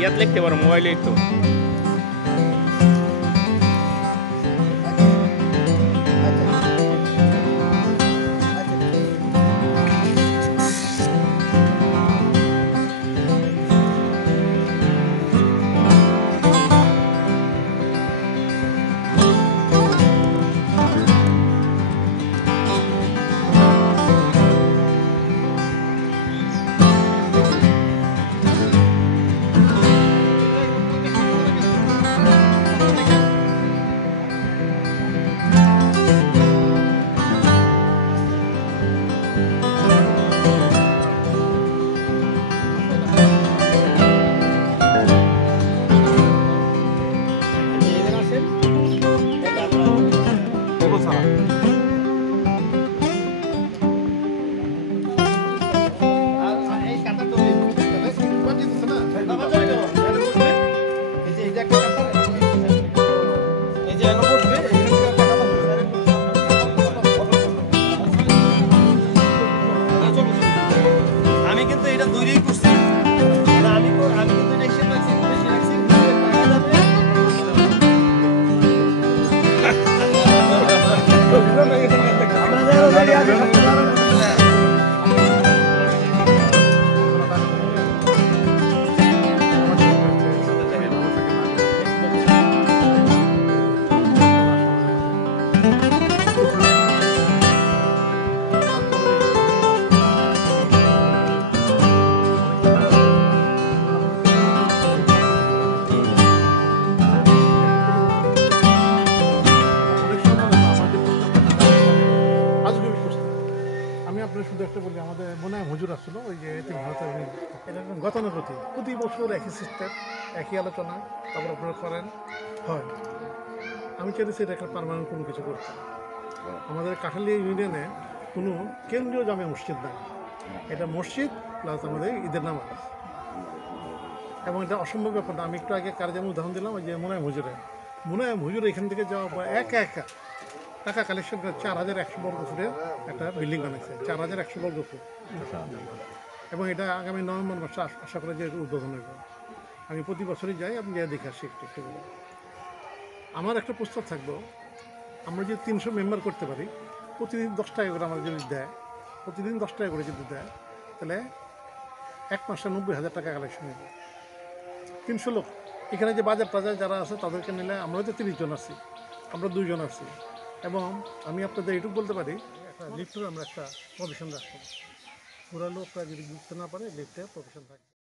ইয়াত লিখতে পারো মোবাইলে তো। শুধু একটা বলি, আমাদের মনে হয় হুজুর আসছিল ওই যে ভারতের এটা গতানুগতিক প্রতি বছর একই সিস্টেম, একই আলোচনা, তারপর আপনারা করেন হয়। আমি চাইছি এটা একটা পারমানেন্ট কোনো কিছু করতে। আমাদের কাঠালিয়া ইউনিয়নে কোনো কেন্দ্রীয় জামে মসজিদ নাই, এটা মসজিদ প্লাস আমাদের ঈদের নামাজ, এবং এটা অসম্ভব ব্যাপার না। আমি একটু আগে কার যেমন উদাহরণ দিলাম, ওই যে মোনায়েম হুজুর এখান থেকে যাওয়ার পর একা টাকা কালেকশন করে 4100 বর্গ ফুটের একটা বিল্ডিং বানাইছে, 4100 বর্গ ফুট, এবং এটা আগামী নভেম্বর মাসে আশা করে যে উদ্বোধন হইব। আমি প্রতি বছরই যাই, আমি যাই দেখে আসি একটু একটু করে। আমার একটা প্রস্তাব থাকবো, আমরা যদি 300 মেম্বার করতে পারি, প্রতিদিন 10 টাকা করে আমার যদি দেয়, প্রতিদিন 10 টাকা করে যদি দেয়, তাহলে এক মাসে 90,000 টাকা কালেকশন হইব। 300 লোক এখানে যে বাজার যারা আছে তাদেরকে নিলে, আমরা তো 30 জন আছি, আমরা 2 জন আছি, এবং আমি আপনাদের এইটুকু বলতে পারি, একটা লিফটের আমরা একটা প্রভিশন রাখবো। পুরা লোকরা যদি বুঝতে না পারে লিফটে প্রভিশন থাকবে।